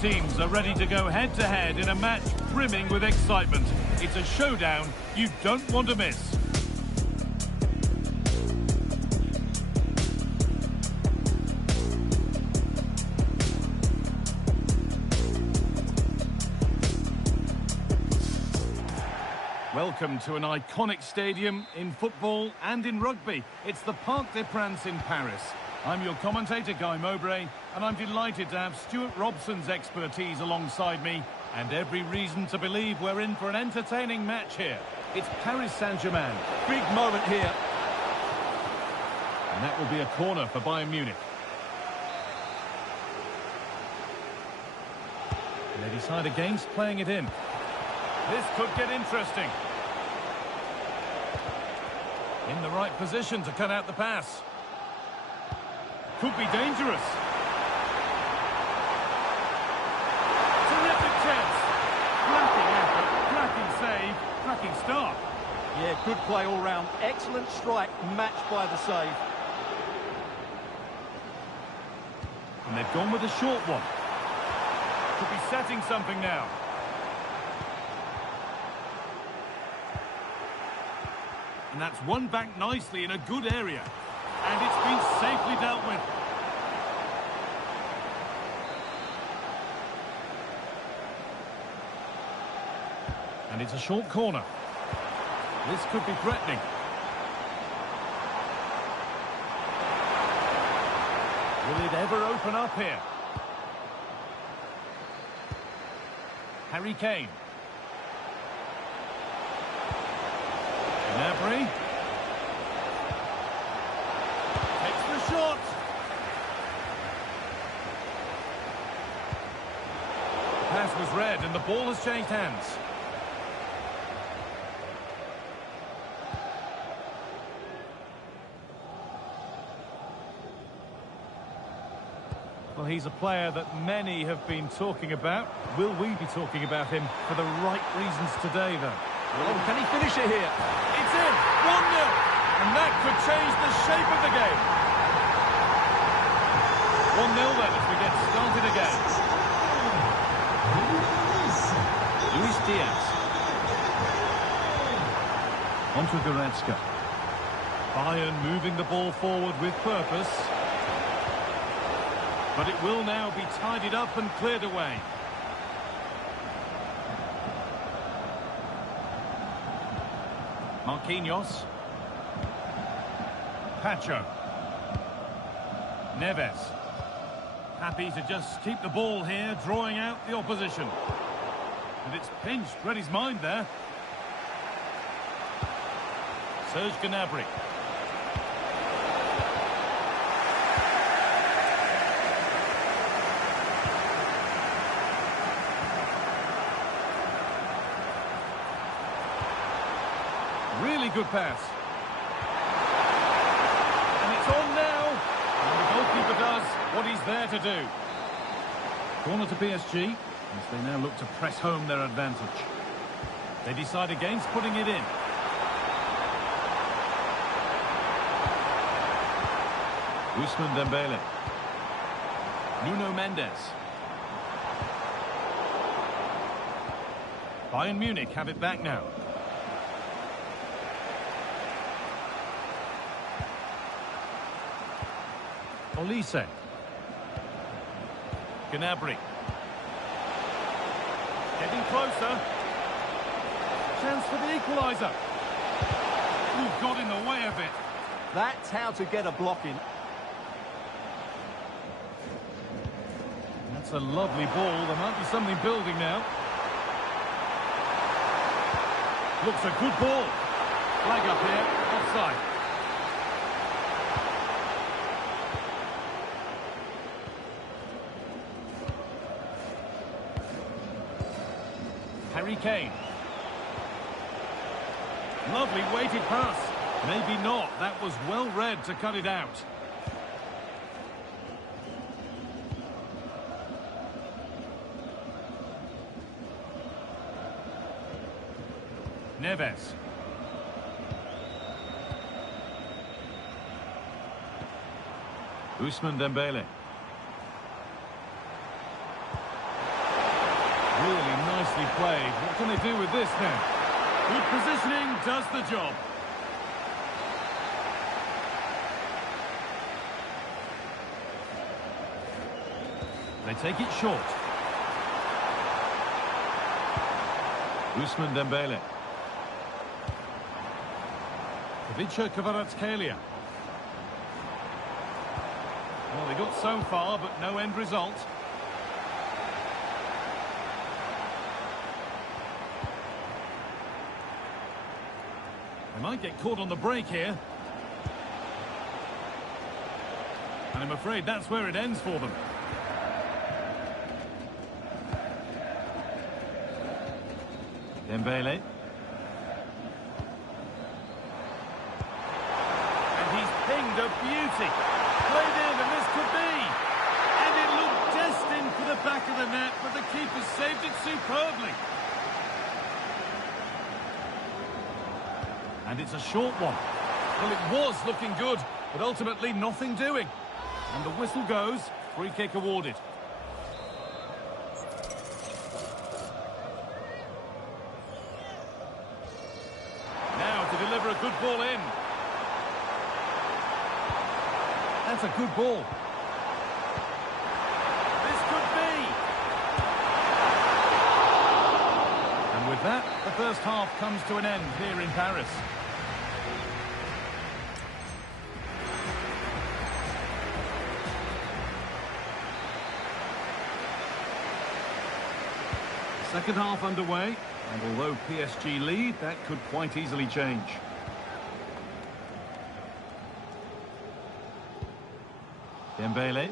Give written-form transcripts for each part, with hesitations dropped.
teams are ready to go head-to-head in a match brimming with excitement. It's a showdown you don't want to miss. Welcome to an iconic stadium in football and in rugby. It's the Parc des Princes in Paris. I'm your commentator, Guy Mowbray, and I'm delighted to have Stuart Robson's expertise alongside me, and every reason to believe we're in for an entertaining match here. It's Paris Saint-Germain. Big moment here. And that will be a corner for Bayern Munich. And they decide against playing it in. This could get interesting. In the right position to cut out the pass. Could be dangerous. Terrific chance. Cracking effort, cracking save, cracking start. Yeah, good play all round. Excellent strike, matched by the save. And they've gone with a short one. Could be setting something now. And that's won back nicely in a good area. And it's been safely dealt with. And it's a short corner. This could be threatening. Will it ever open up here? Harry Kane. Gnabry. Takes the shot. Pass was read and the ball has changed hands. Well, he's a player that many have been talking about. Will we be talking about him for the right reasons today, though? Oh, can he finish it here? It's in! 1-0! And that could change the shape of the game. 1-0 then as we get started again. Luis Diaz. Onto Goretzka. Bayern moving the ball forward with purpose. But it will now be tidied up and cleared away. Marquinhos. Pacho. Neves. Happy to just keep the ball here, drawing out the opposition. And it's pinched, read his mind there. Serge Gnabry. Really good pass. And it's on now. And the goalkeeper does what he's there to do. Corner to PSG as they now look to press home their advantage. They decide against putting it in. Ousmane Dembele. Nuno Mendes. Bayern Munich have it back now. Olise. Gnabry. Getting closer. Chance for the equaliser. Ooh, got in the way of it. That's how to get a block in. That's a lovely ball. There might be something building now. Looks a good ball. Flag up here. Offside. Harry Kane. Lovely weighted pass. Maybe not. That was well read to cut it out. Neves. Ousmane Dembele. Really nicely played. What can they do with this now? Good positioning does the job. They take it short. Ousmane Dembele. Ivica Kvaratskhelia. Well, they got so far, but no end result. They might get caught on the break here. And I'm afraid that's where it ends for them. Dembele. And he's pinged a beauty. Played in, and this could be. And it looked destined for the back of the net, but the keeper saved it superbly. And it's a short one. Well, it was looking good, but ultimately nothing doing. And the whistle goes, free kick awarded. Now to deliver a good ball in. That's a good ball. This could be. And with that, the first half comes to an end here in Paris. Second half underway, and although PSG lead, that could quite easily change. Dembele.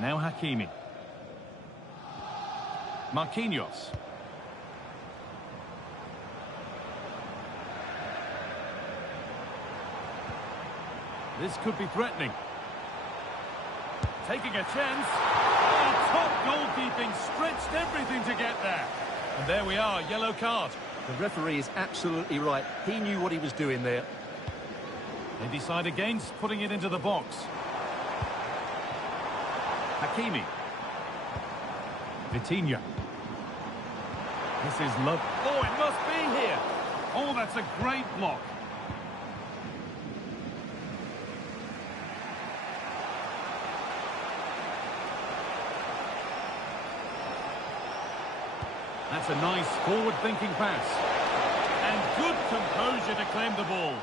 Now Hakimi. Marquinhos. This could be threatening. Taking a chance. Oh, top goalkeeping, stretched everything to get there. And there we are, yellow card. The referee is absolutely right. He knew what he was doing there. They decide against putting it into the box. Hakimi. Vitinha. This is love. Oh, it must be here. Oh, that's a great block. That's a nice forward-thinking pass. And good composure to claim the ball.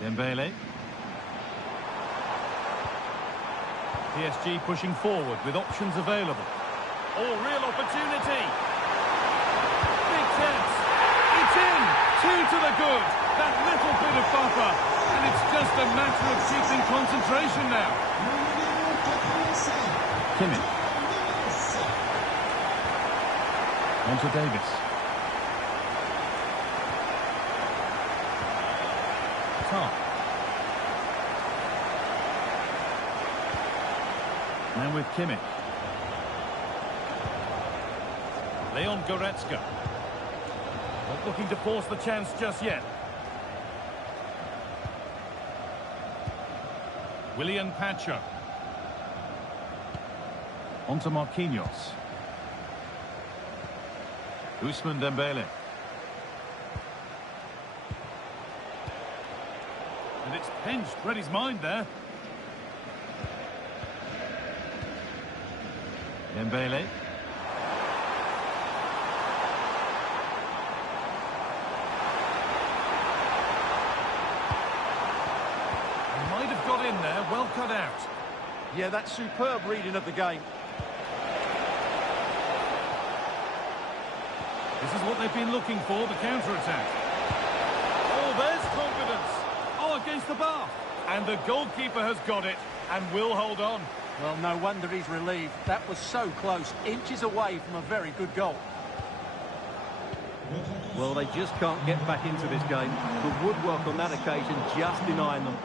Dembele. PSG pushing forward with options available. Oh, real opportunity. Big chance. It's in. 2 to the good. That little bit of buffer. And it's just a matter of keeping concentration now. Kimmich. On to Davis. Tar. Now with Kimmich. Leon Goretzka. Not looking to force the chance just yet. Willian Pacho. On to Marquinhos. Ousmane Dembele. And it's pinched, read his mind there. Dembele. Might have got in there, well cut out. Yeah, that's superb reading of the game. This is what they've been looking for, the counter-attack. Oh, there's confidence. Oh, against the bar. And the goalkeeper has got it and will hold on. Well, no wonder he's relieved. That was so close, inches away from a very good goal. Well, they just can't get back into this game. The woodwork on that occasion just denying them.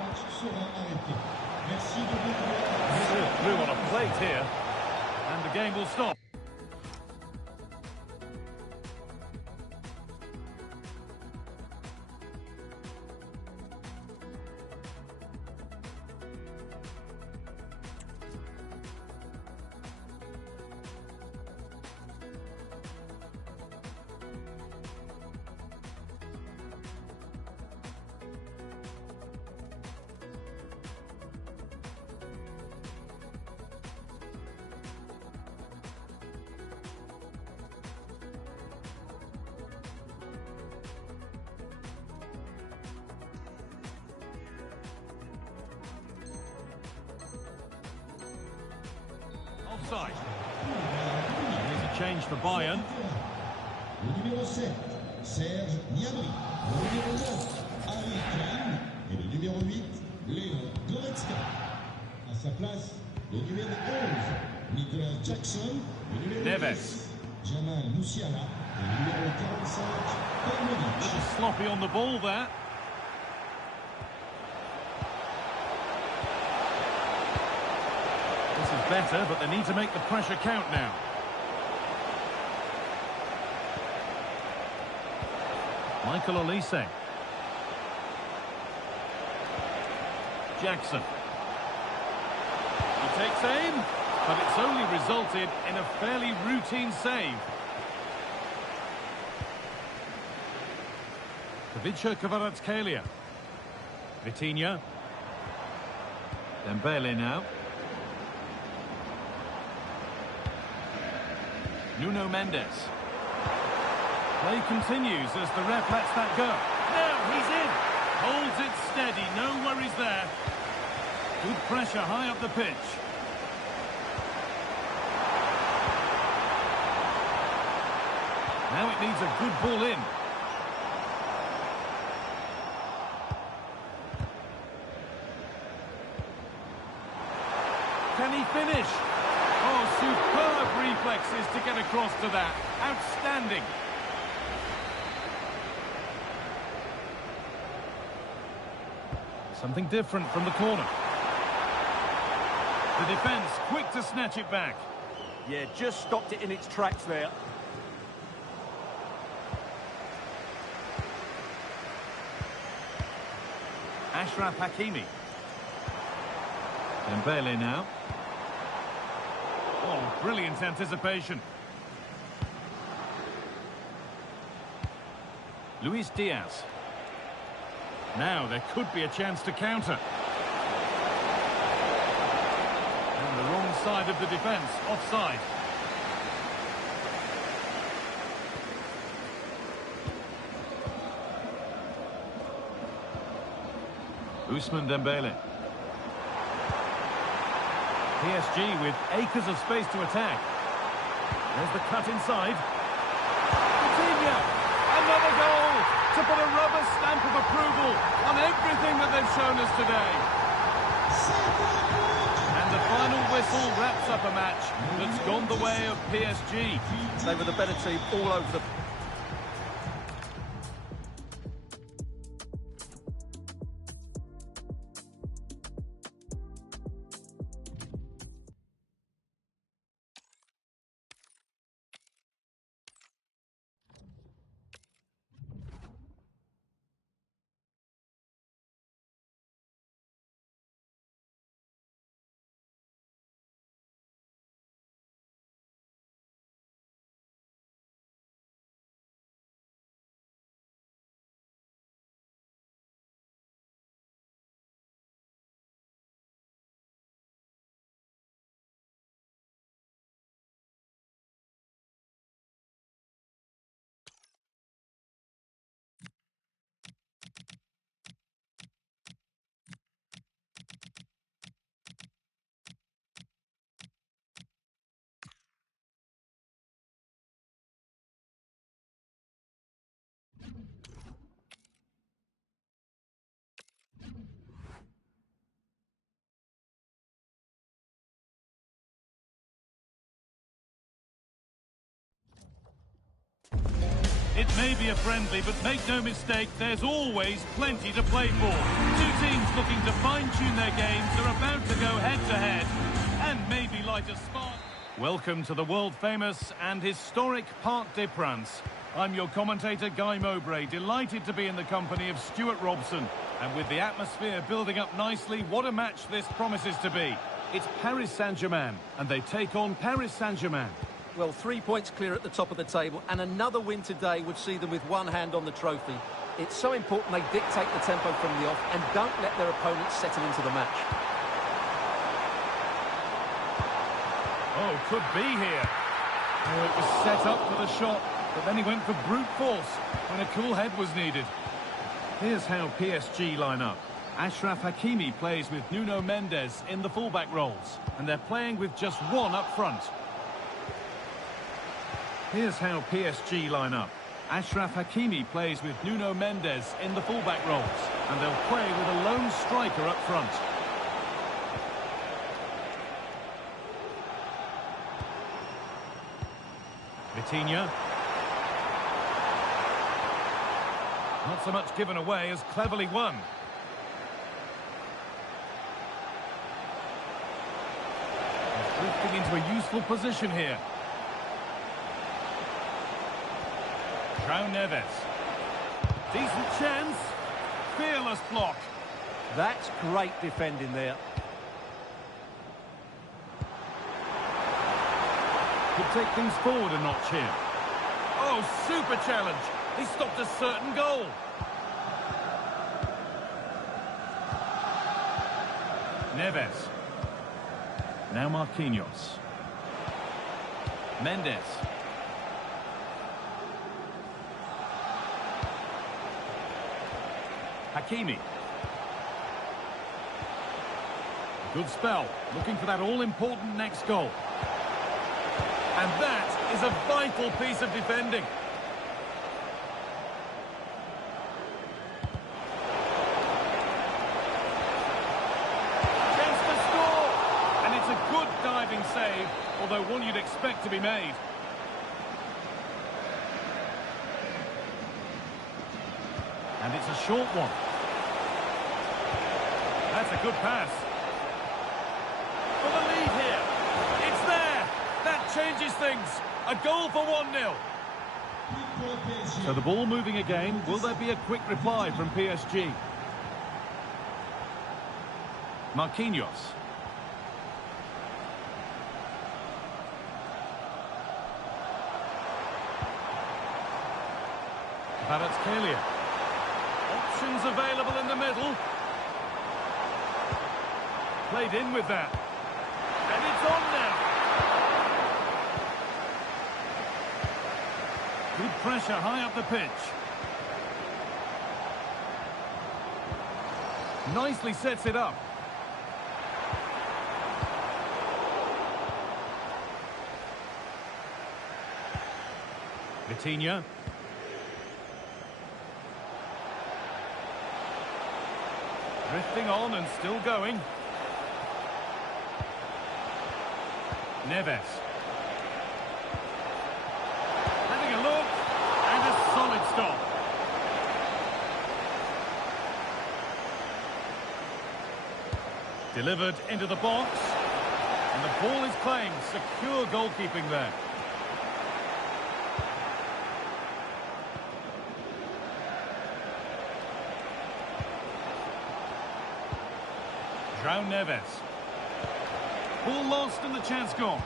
Through on a plate here, and the game will stop. offside. Here's a change for Bayern. Le numéro 7, Serge Gnabry. Le numéro 9, Harry Kane. Et le numéro 8, Léon Goretzka. À sa place, le numéro 11, Nicolas Jackson. Le numéro Neves. 10, Jamal Musiala. Et le numéro 45, A Pavlovic. little sloppy on the ball there. This is better, but they need to make the pressure count now. Michael Olise. Jackson. He takes aim, but it's only resulted in a fairly routine save. Ivica Kvaratskhelia. Vitinha. Dembele now. Nuno Mendes. Play continues as the ref lets that go. Now he's in. Holds it steady, no worries there. Good pressure high up the pitch. Now it needs a good ball in. Can he finish? Oh, superb reflexes to get across to that. Outstanding. Something different from the corner. The defence quick to snatch it back. Yeah, just stopped it in its tracks there. Achraf Hakimi. Dembele now. Oh, brilliant anticipation. Luis Diaz. Now there could be a chance to counter. And the wrong side of the defence, offside. Ousmane Dembele. PSG with acres of space to attack. There's the cut inside. Vitinha! Another goal to put a rubber stamp of approval on everything that they've shown us today. And the final whistle wraps up a match that's gone the way of PSG. They were the better team all over the... It may be a friendly, but make no mistake, there's always plenty to play for. Two teams looking to fine-tune their games are about to go head-to-head and maybe light a spark. Welcome to the world-famous and historic Parc des Princes. I'm your commentator, Guy Mowbray, delighted to be in the company of Stuart Robson. And with the atmosphere building up nicely, what a match this promises to be. It's Paris Saint-Germain, and they take on Paris Saint-Germain. Well, 3 points clear at the top of the table, and another win today would see them with one hand on the trophy. It's so important they dictate the tempo from the off and don't let their opponents settle into the match. Oh, could be here. Oh, it was set up for the shot, but then he went for brute force when a cool head was needed. Here's how PSG line up. Achraf Hakimi plays with Nuno Mendes in the fullback roles, and they're playing with just one up front. Here's how PSG line up. Achraf Hakimi plays with Nuno Mendes in the fullback roles, and they'll play with a lone striker up front. Vitinha. Not so much given away as cleverly won. He's drifting into a useful position here. João Neves. Decent chance. Fearless block. That's great defending there. Could take things forward a notch here. Oh, super challenge. He stopped a certain goal. Neves. Now Marquinhos. Mendes. Hakimi. Good spell. Looking for that all-important next goal. And that is a vital piece of defending. Chance to score. And it's a good diving save, although one you'd expect to be made. And it's a short one. That's a good pass. For the lead here. It's there. That changes things. A goal for 1-0. So the ball moving again. Will there be a quick reply from PSG? Marquinhos. Kvaratskhelia. Options available in the middle. Played in with that. And it's on now. Good pressure high up the pitch. Nicely sets it up. Vitinha. Drifting on and still going. Neves. Having a look. And a solid stop. Delivered into the box. And the ball is claimed. Secure goalkeeping there. João Neves. Ball lost and the chance gone.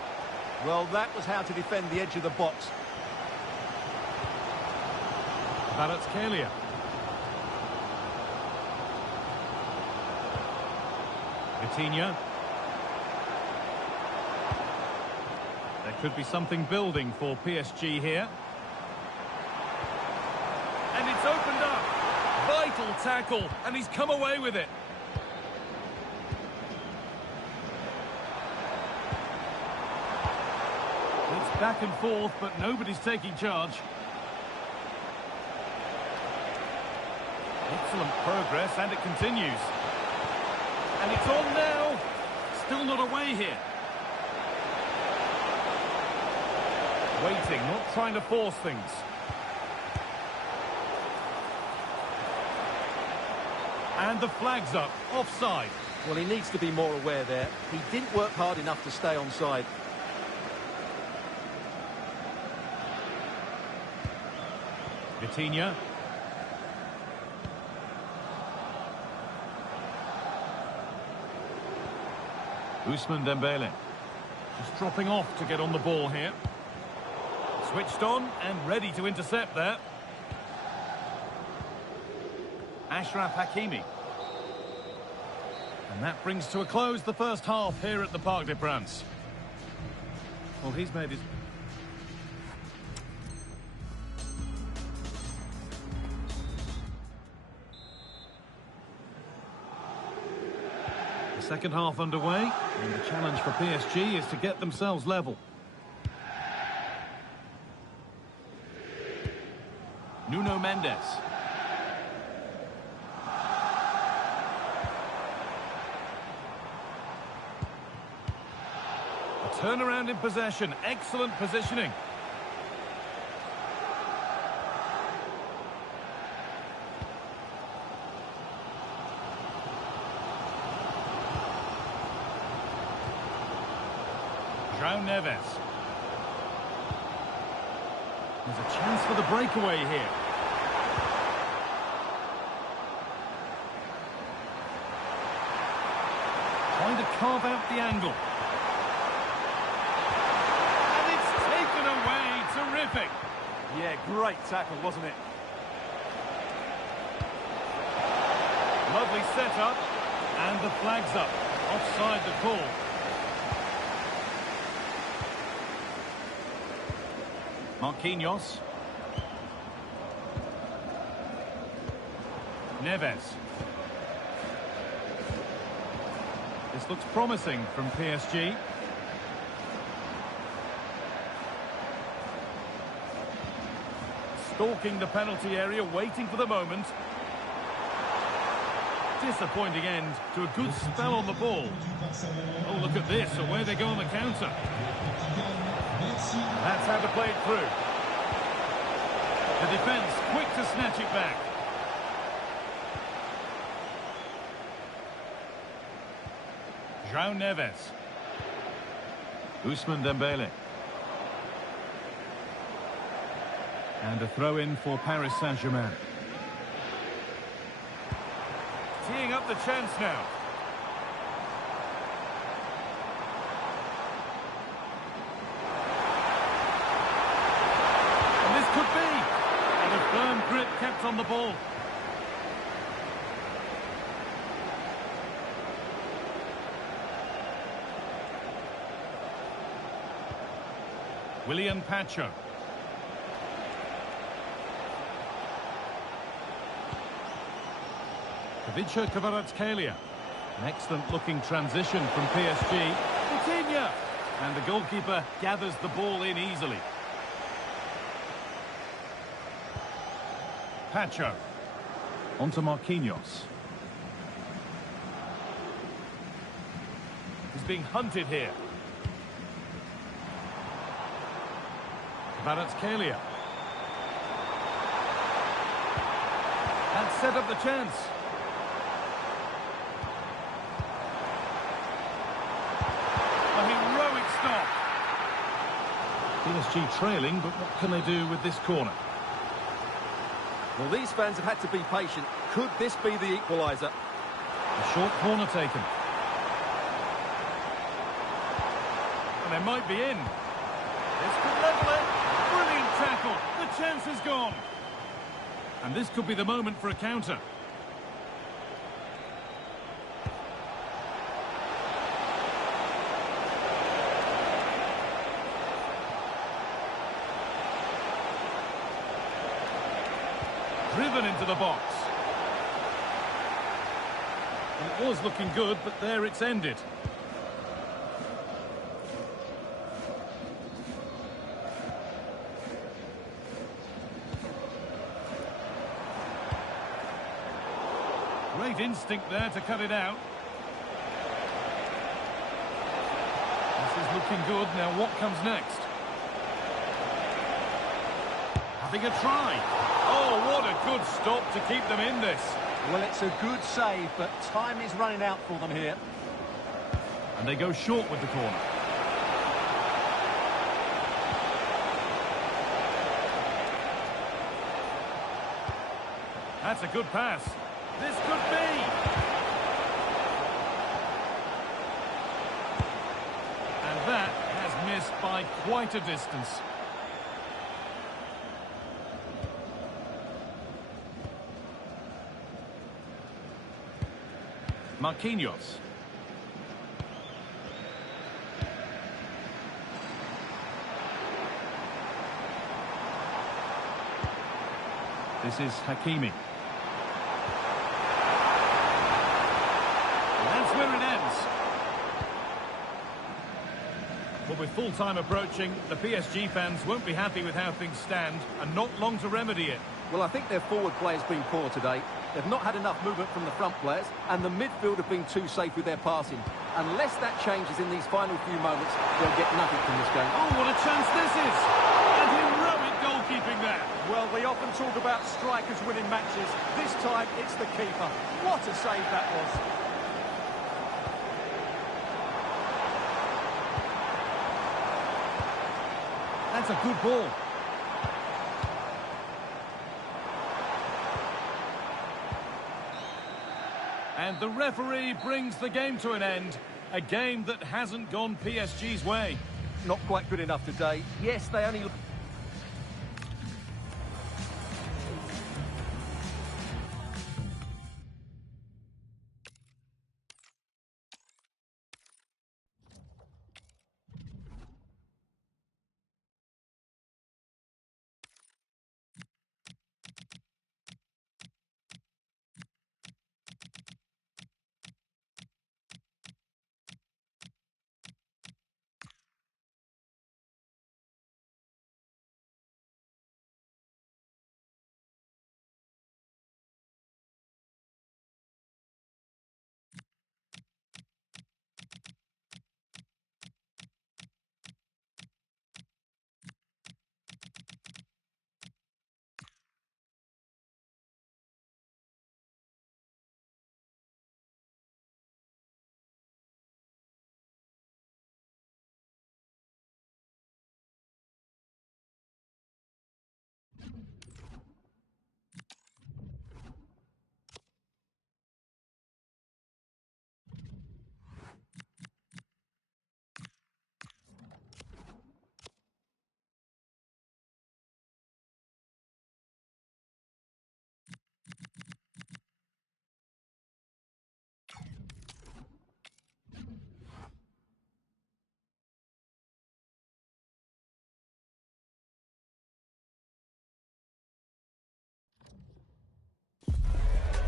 Well, that was how to defend the edge of the box. Kvaratskhelia. Vitinha. There could be something building for PSG here. And it's opened up. Vital tackle, and he's come away with it. It's back and forth, but nobody's taking charge. Excellent progress, and it continues. And it's on now. Still not away here. Waiting, not trying to force things. And the flag's up, offside. Well, he needs to be more aware there. He didn't work hard enough to stay onside. Vitinha. Ousmane Dembele. Just dropping off to get on the ball here. Switched on and ready to intercept there. Achraf Hakimi. And that brings to a close the first half here at the Parc des Princes. Well, he's made his... The second half underway, and the challenge for PSG is to get themselves level. Nuno Mendes. A turnaround in possession, excellent positioning. João Neves. There's a chance for the breakaway here. Trying to carve out the angle. And it's taken away. Terrific. Yeah, great tackle, wasn't it? Lovely setup. And the flag's up. Offside the call. Marquinhos. Neves. This looks promising from PSG. Stalking the penalty area, waiting for the moment. Disappointing end to a good spell on the ball. Oh, look at this, away they go on the counter. That's how to play it through. The defence quick to snatch it back. João Neves. Ousmane Dembele. And a throw-in for Paris Saint-Germain. Teeing up the chance now. And this could be. And a firm grip kept on the ball. Willian Pacho. Ivica Kvaratskhelia. An excellent looking transition from PSG. Coutinho. And the goalkeeper gathers the ball in easily. Pacho. Onto Marquinhos. He's being hunted here. Kvaratskhelia. That set up the chance. A heroic stop. PSG trailing, but what can they do with this corner? Well, these fans have had to be patient. Could this be the equaliser? A short corner taken. And they might be in. This could level it. Brilliant tackle. The chance is gone. And this could be the moment for a counter. Driven into the box. And it was looking good, but there it's ended. Great instinct there to cut it out. This is looking good. Now what comes next? Having a try. Oh, what a good stop to keep them in this. Well, it's a good save, but time is running out for them here. And they go short with the corner. That's a good pass. This could be. And that has missed by quite a distance. Marquinhos. This is Hakimi. And that's where it ends. with full-time approaching, the PSG fans won't be happy with how things stand, and not long to remedy it. Well, I think their forward play's been poor today. They've not had enough movement from the front players, and the midfield have been too safe with their passing. Unless that changes in these final few moments, they'll get nothing from this game. Oh, what a chance this is! And heroic goalkeeping there. Well, we often talk about strikers winning matches. This time, it's the keeper. What a save that was. That's a good ball. And the referee brings the game to an end. A game that hasn't gone PSG's way. Not quite good enough today. Yes, they only...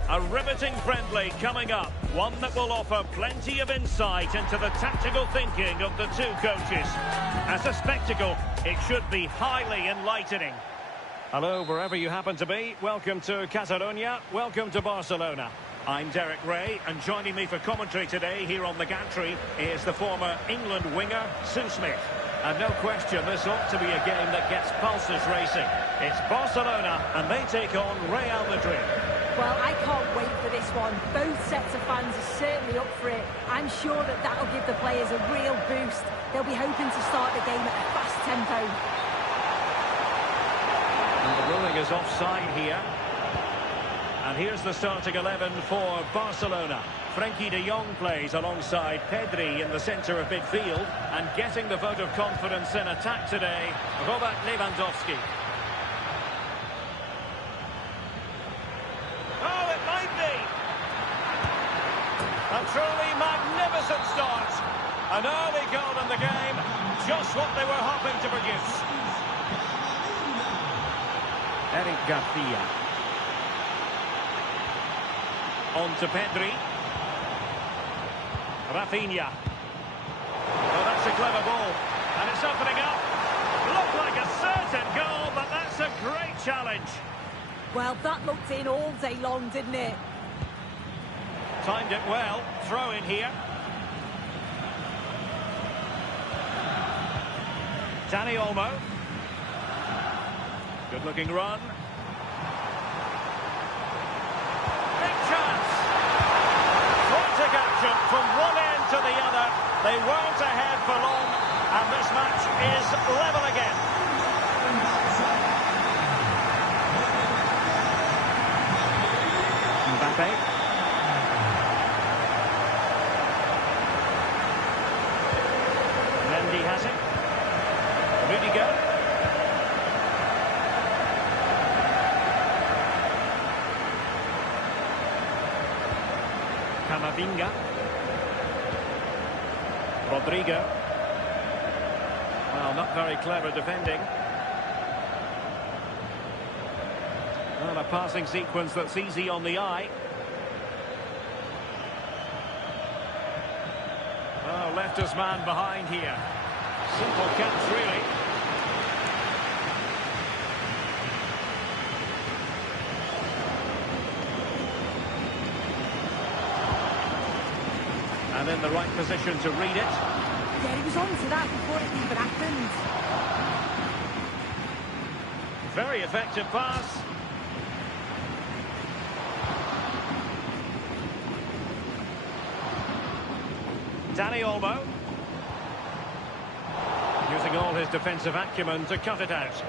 A riveting friendly coming up, one that will offer plenty of insight into the tactical thinking of the two coaches. As a spectacle, it should be highly enlightening. Hello, wherever you happen to be. Welcome to Catalonia. Welcome to Barcelona. I'm Derek Ray, and joining me for commentary today here on the gantry is the former England winger, Sue Smith. And no question, this ought to be a game that gets pulses racing. It's Barcelona, and they take on Real Madrid. Well, I can't wait for this one. Both sets of fans are certainly up for it. I'm sure that that'll give the players a real boost. They'll be hoping to start the game at a fast tempo. And the ruling is offside here. And here's the starting 11 for Barcelona. Frenkie de Jong plays alongside Pedri in the centre of midfield. And getting the vote of confidence in attack today, Robert Lewandowski. Oh, it might be! A truly magnificent start. An early goal in the game, just what they were hoping to produce. Eric Garcia. On to Pedri. Rafinha. Oh, that's a clever ball. And it's opening up. Looked like a certain goal, but that's a great challenge. Well, that looked in all day long, didn't it? Timed it well. Throw in here. Dani Olmo. Good looking run. Big chance. Frantic action from one end to the other. They weren't ahead for long, and this match is level again. Mbappe. Mendy has it. Rudiger. Camavinga. Rodrigo. Well, not very clever defending. Well, a passing sequence that's easy on the eye. Oh, left his man behind here. Simple catch, really. And in the right position to read it. Yeah, he was on to that before it even happened. Very effective pass. Dani Olmo. Using all his defensive acumen to cut it out.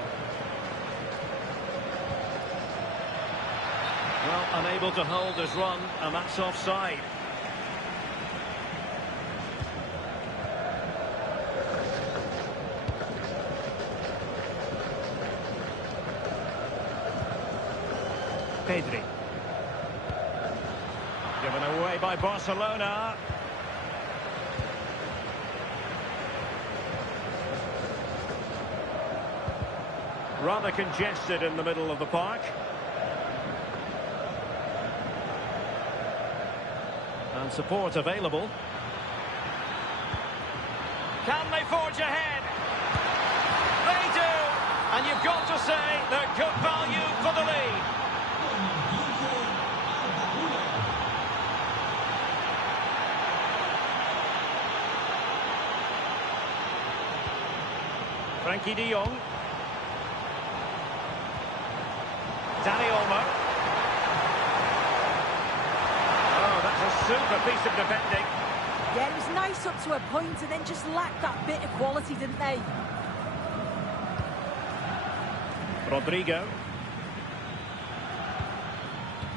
Well, unable to hold his run, and that's offside. Pedri. Given away by Barcelona. Rather congested in the middle of the park. And support available. Can they forge ahead? They do! And you've got to say they're good value for the lead. Frankie de Jong. Dani Olmo. Oh, that's a super piece of defending. Yeah, it was nice up to a point and then just lacked that bit of quality, didn't they? Rodrigo.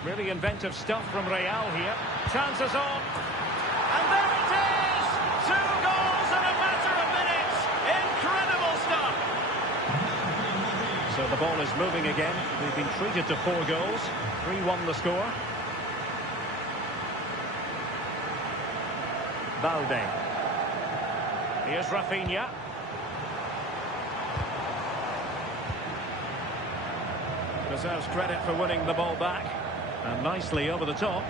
Really inventive stuff from Real here. Chances on. And there it is! 2 goals in a matter of minutes. Incredible stuff. So the ball is moving again. We've been treated to 4 goals. 3-1 the score. Balde. Here's Rafinha. Deserves credit for winning the ball back. And nicely over the top.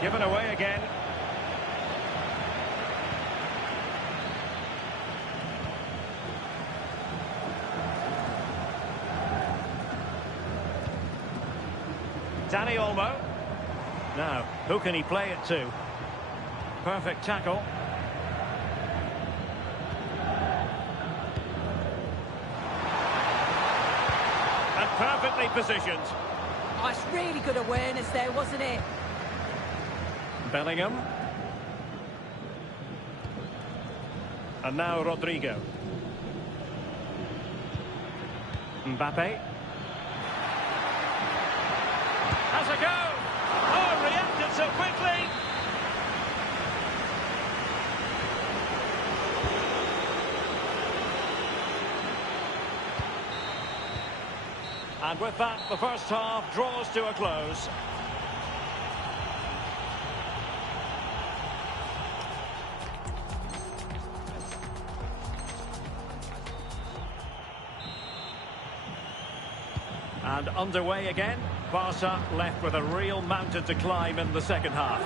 Given away again. Dani Olmo. Now, who can he play it to? Perfect tackle. And perfectly positioned. Oh, it's really good awareness there, wasn't it? Bellingham. And now Rodrigo. Mbappe. Has a go. Oh, reacted so quickly. And with that, the first half draws to a close. And underway again. Barca left with a real mountain to climb in the second half.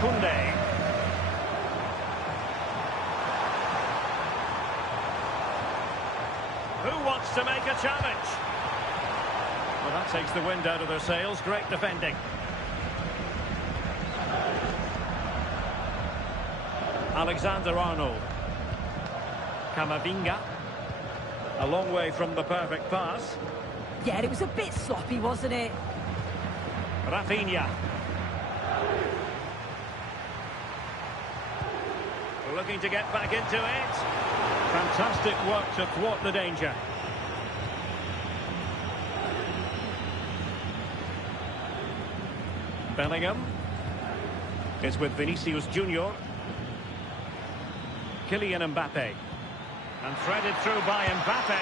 Koundé. Who wants to make a challenge? Well, that takes the wind out of their sails. Great defending. Alexander-Arnold. Camavinga. A long way from the perfect pass. Yeah, it was a bit sloppy, wasn't it? Rafinha. Looking to get back into it. Fantastic work to thwart the danger. Bellingham is with Vinicius Junior. Kylian Mbappe. And threaded through by Mbappe.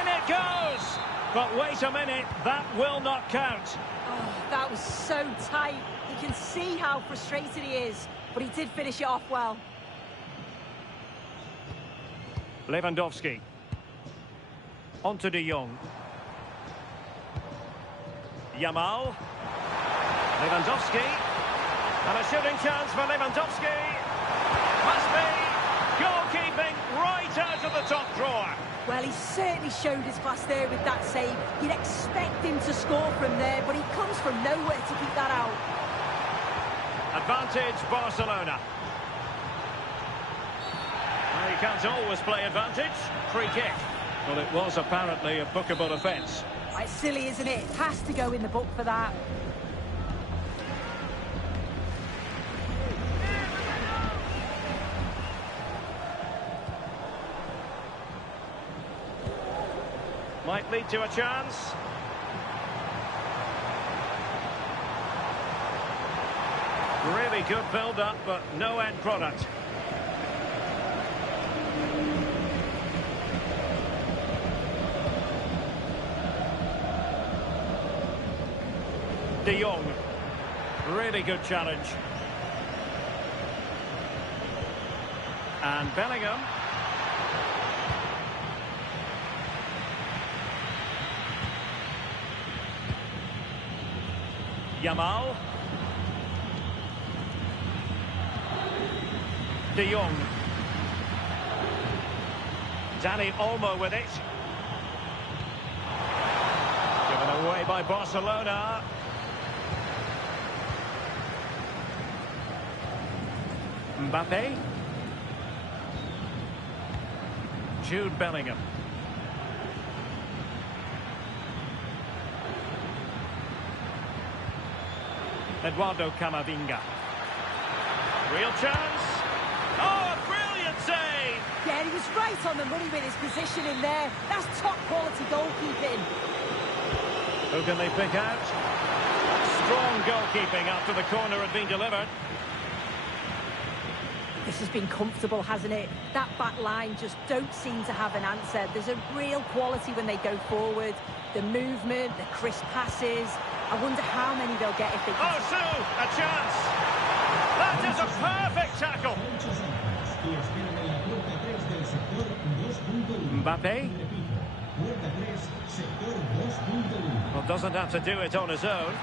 In it goes! But wait a minute, that will not count. Oh, that was so tight. You can see how frustrated he is, but he did finish it off well. Lewandowski. On to de Jong. Yamal. Lewandowski. And a shooting chance for Lewandowski. Must be. Goalkeeping right out of the top drawer. Well, he certainly showed his class there with that save. You'd expect him to score from there, but he comes from nowhere to keep that out. Advantage Barcelona. Well, you can't always play advantage. Free kick. Well, it was apparently a bookable offence. It's silly, isn't it? It has to go in the book for that. Might lead to a chance. Really good build-up, but no end product. De Jong. Really good challenge. And Bellingham. Yamal. De Jong. Dani Olmo with it. Given away by Barcelona. Mbappe. Jude Bellingham. Eduardo Camavinga. Real chance. Oh, a brilliant save! Yeah, he was right on the money with his position in there. That's top quality goalkeeping. Who can they pick out? Strong goalkeeping after the corner had been delivered. This has been comfortable, hasn't it? That back line just don't seem to have an answer. There's a real quality when they go forward. The movement, the crisp passes. I wonder how many they'll get if they can... Oh, Su! A chance! That is a perfect tackle! Mbappe? Well, doesn't have to do it on his own.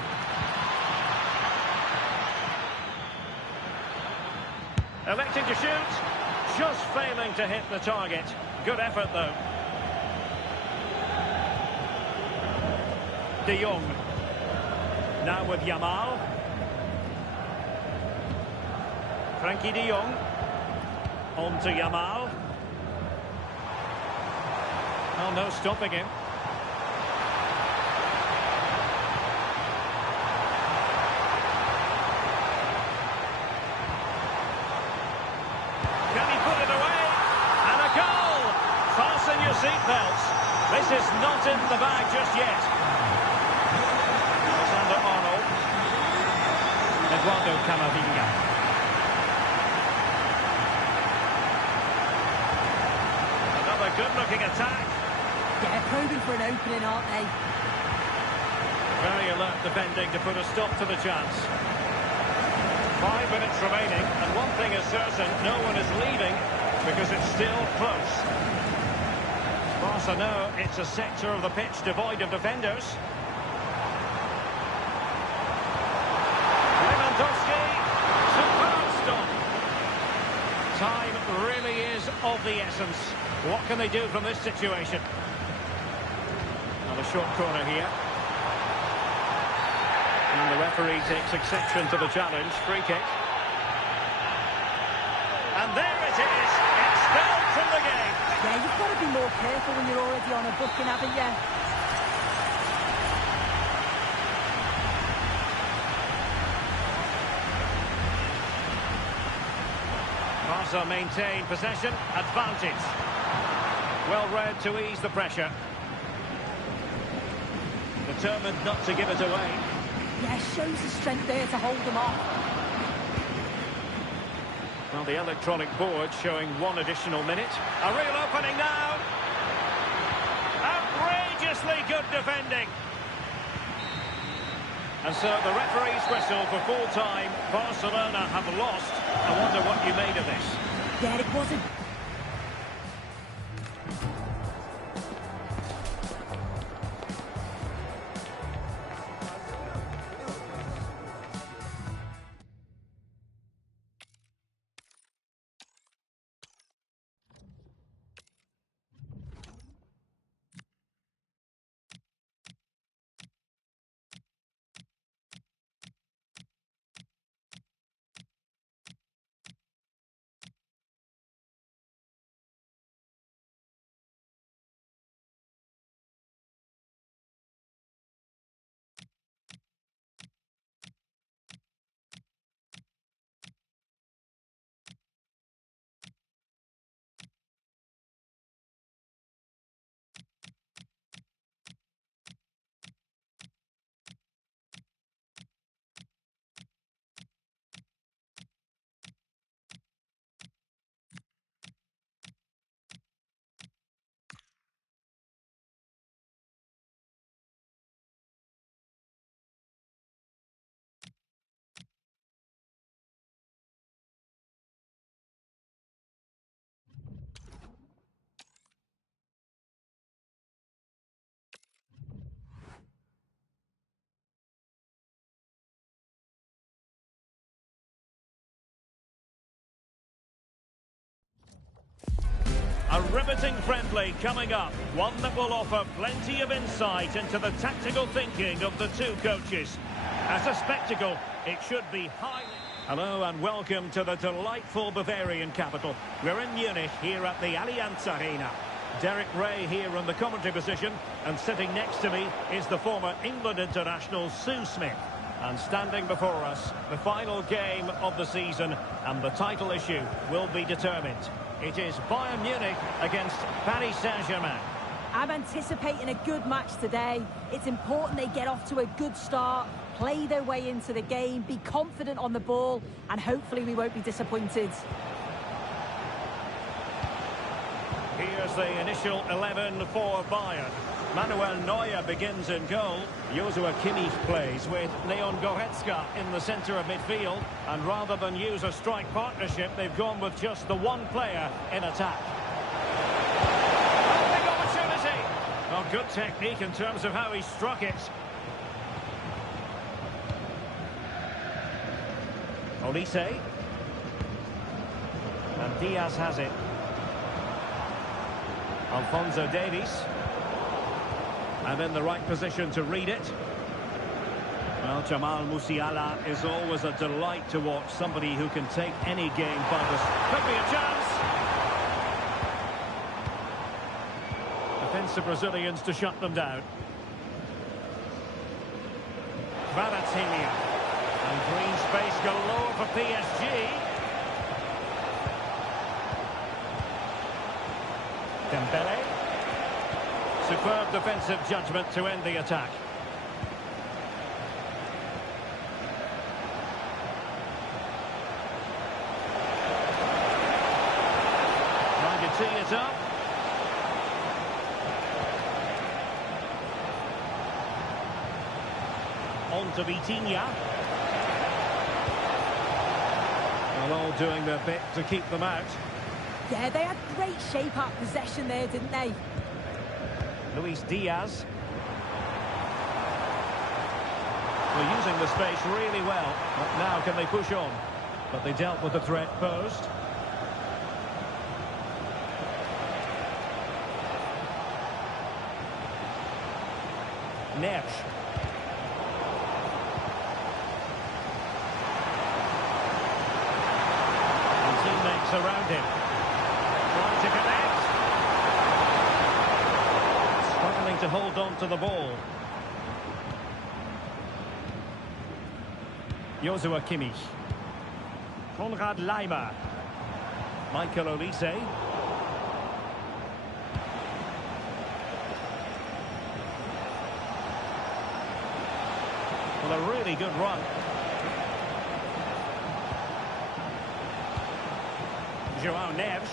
Electing to shoot. Just failing to hit the target. Good effort, though. De Jong. Now with Yamal. Frankie de Jong. On to Yamal. Oh, no stopping him. Can he put it away? And a goal! Fasten your seatbelts. This is not in the bag just yet. Alexander-Arnold. Eduardo Camavinga. Another good-looking attack. Yeah, probing for an opening, aren't they? Very alert defending to put a stop to the chance. 5 minutes remaining, and one thing is certain, no one is leaving because it's still close. Barca know it's a sector of the pitch devoid of defenders. Lewandowski, superb stop. Time really is of the essence. What can they do from this situation? Another short corner here. And the referee takes exception to the challenge. Free kick. And there it is. Expelled from the game. Yeah, you've got to be more careful when you're already on a booking, haven't you? Barca maintain possession. Advantage. Well read to ease the pressure. Determined not to give it away. Yeah, shows the strength there to hold them off. Well, the electronic board showing 1 additional minute. A real opening now. Outrageously good defending. And so the referee's whistle for full time. Barcelona have lost. I wonder what you made of this. Yeah, it wasn't... A riveting friendly coming up. One that will offer plenty of insight into the tactical thinking of the two coaches. As a spectacle, it should be highly... Hello and welcome to the delightful Bavarian capital. We're in Munich here at the Allianz Arena. Derek Ray here in the commentary position, and sitting next to me is the former England international Sue Smith. And standing before us, the final game of the season, and the title issue will be determined. It is Bayern Munich against Paris Saint-Germain. I'm anticipating a good match today. It's important they get off to a good start, play their way into the game, be confident on the ball, and hopefully we won't be disappointed. Here's the initial 11 for Bayern. Manuel Neuer begins in goal. Joshua Kimmich plays with Leon Goretzka in the centre of midfield. And rather than use a strike partnership, they've gone with just the one player in attack. Oh, big opportunity! Well, good technique in terms of how he struck it. Olise. And Diaz has it. Alphonso Davies. And in the right position to read it. Well, Jamal Musiala is always a delight to watch. Somebody who can take any game by the... Could be a chance! Defensive Brazilians to shut them down. Kvaratskhelia. And green space galore for PSG. Dembele. Superb defensive judgment to end the attack. Trying to tee it up. On to Vitinha. Well, all doing their bit to keep them out. Yeah, they had great shape out possession there, didn't they? Luis Diaz. They're using the space really well. But now can they push on? But they dealt with the threat posed. Neves. And teammates around him. Trying to connect. Struggling to hold on to the ball. Joshua Kimmich. Konrad Laimer. Michael Olise. Well, a really good run. Joao Neves.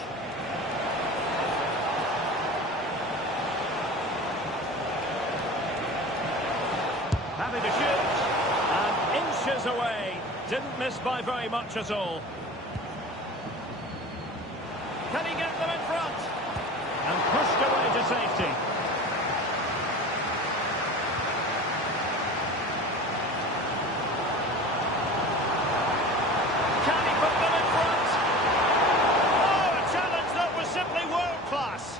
Happy to shoot. And inches away. Didn't miss by very much at all. Can he get them in front? And pushed away to safety. Can he put them in front? Oh, a challenge that was simply world class.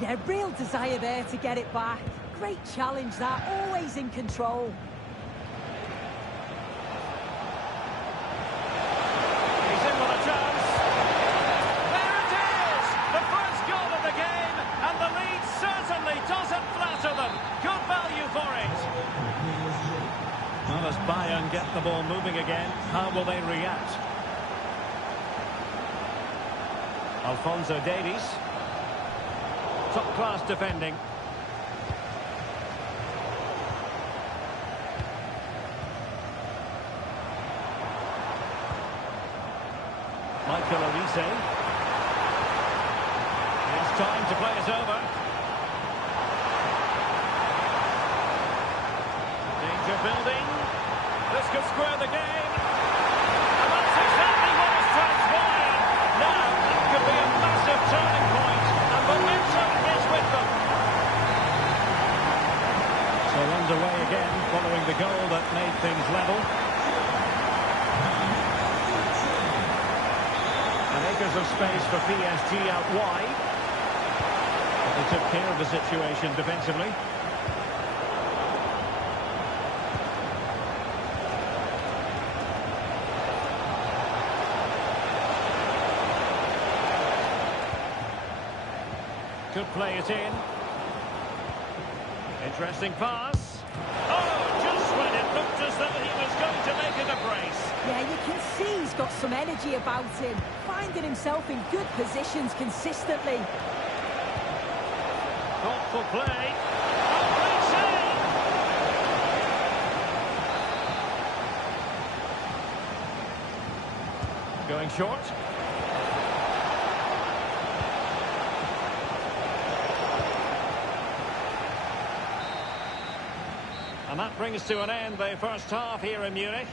Yeah, real desire there to get it back. Great challenge that, always in control. He's in with a chance. There it is! The first goal of the game, and the lead certainly doesn't flatter them. Good value for it. Well, as Bayern get the ball moving again, how will they react? Alphonso Davies. Top-class defending. Michael Olise. It's time to play it over. Danger building. This could square the game. And that's exactly what has transpired. Now, it could be a massive turning point, and momentum is with them. So underway again, following the goal that made things level. And acres of space for PSG out wide. took care of the situation defensively. Could play it in. Interesting pass. Oh, just when it looked as though he was going to make it a brace. Yeah, you can see he's got some energy about him, finding himself in good positions consistently. Thoughtful play. Oh, great save! Going short. And that brings to an end the first half here in Munich.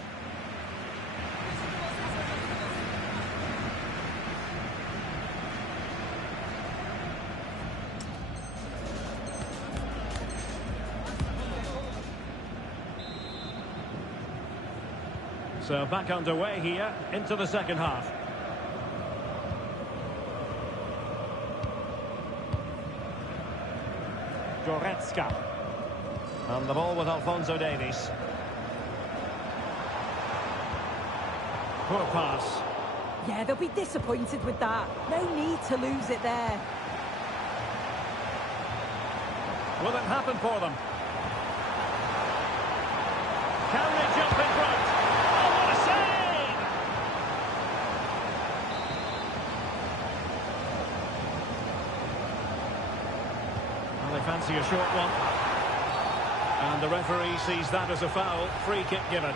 So back underway here into the second half. Goretzka. And the ball with Alphonso Davies. Poor pass. Yeah, they'll be disappointed with that. No need to lose it there. Will it happen for them? Can they jump in front? Oh, what a save! Well, they fancy a short one. And the referee sees that as a foul. Free kick given.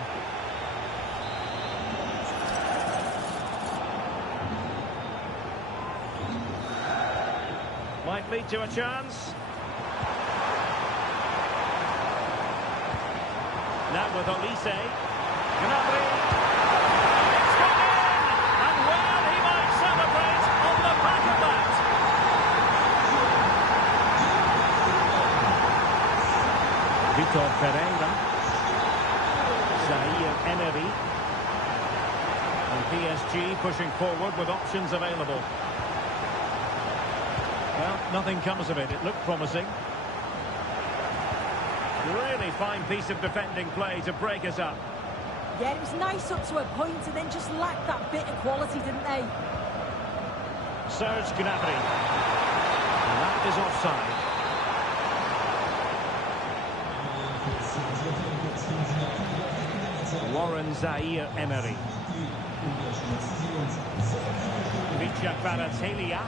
Might lead to a chance. Now with Olise. Gnabry. It's gone in! And well, he might celebrate on the back of that. Vitor Pereira. Zaire Emery. And PSG pushing forward with options available. Well, nothing comes of it. It looked promising. Really fine piece of defending play to break us up. Yeah, it was nice up to a point and then just lacked that bit of quality, didn't they? Serge Gnabry. And that is offside. Warren Zaire Emery. Vicha Kvaratskhelia.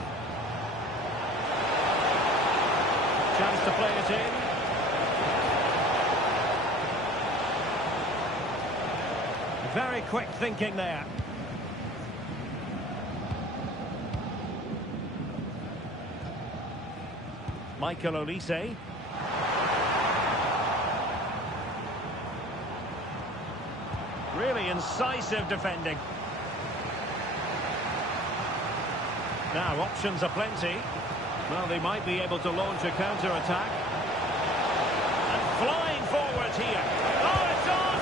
Chance to play it in. Very quick thinking there. Michael Olise. Really incisive defending. Now options are plenty. Well, they might be able to launch a counter-attack. And flying forward here. Oh, it's on!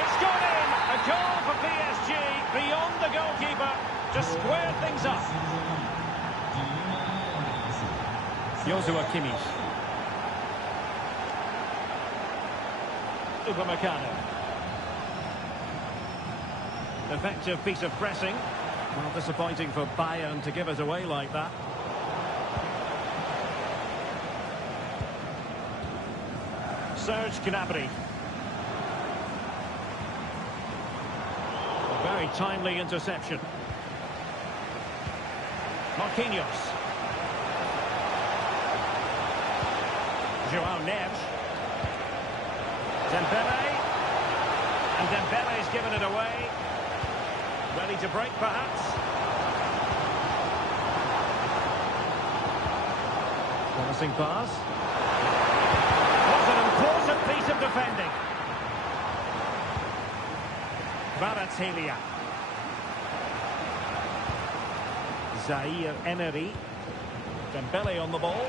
It's gone in! A goal for PSG beyond the goalkeeper to square things up. Joshua Kimmich. Upamecano. Effective piece of pressing. Well, disappointing for Bayern to give us away like that. Serge Gnabry. A very timely interception. Marquinhos. João Neves. Dembele. And Dembele's given it away. Ready to break, perhaps. Promising pass. Was an important piece of defending. Kvaratskhelia. Zaire Emery. Dembele on the ball.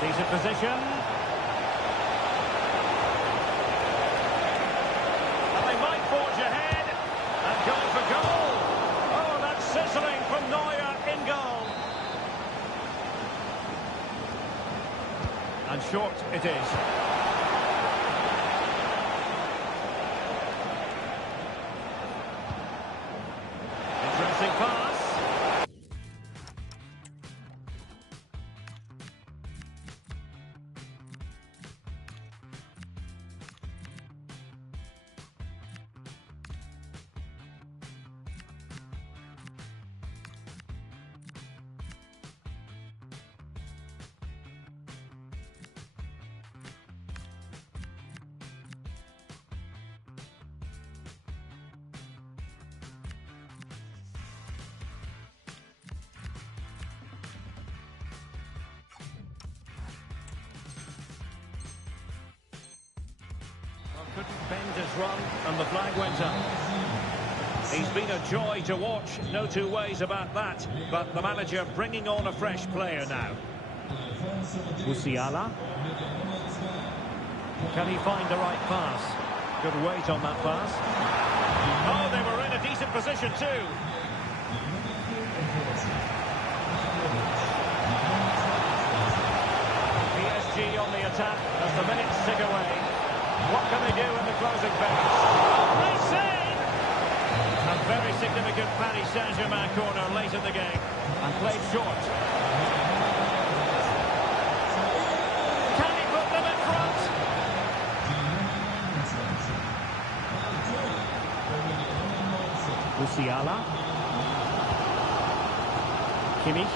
Decent position. And they might forge ahead. And go for goal. Oh, that's sizzling from Neuer in goal. And short it is. Interesting pass. Couldn't bend his run, and the flag went up. He's been a joy to watch, no two ways about that. But the manager bringing on a fresh player now. Musiala. Can he find the right pass? Good weight on that pass. Oh, they were in a decent position too. PSG on the attack as the minutes tick away. What can they do in the closing phase? Great save! A very significant Paris Saint-Germain corner late in the game. And played short. Can he put them in front? Musiala. Kimmich.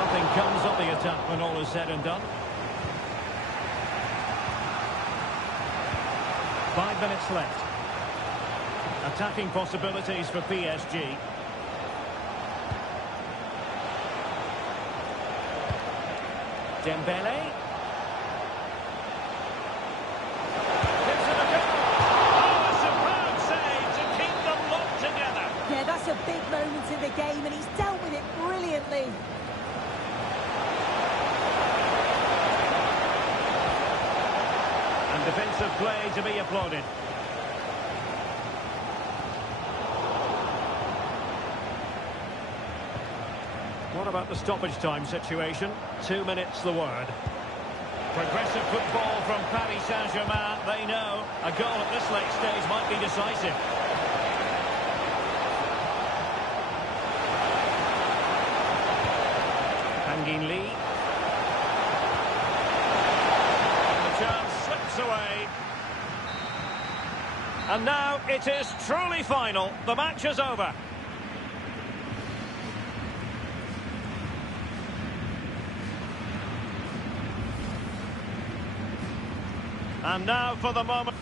Nothing comes of the attack when all is said and done. 5 minutes left. Attacking possibilities for PSG. Dembele. Gives it a go. Oh, a superb save to keep them locked together. Yeah, that's a big moment in the game, and he's dealt with it brilliantly. Defensive play to be applauded. What about the stoppage time situation? 2 minutes the word. Progressive football from Paris Saint-Germain. They know a goal at this late stage might be decisive. Tanguy Lee. Away. And now it is truly final. The match is over. And now for the moment.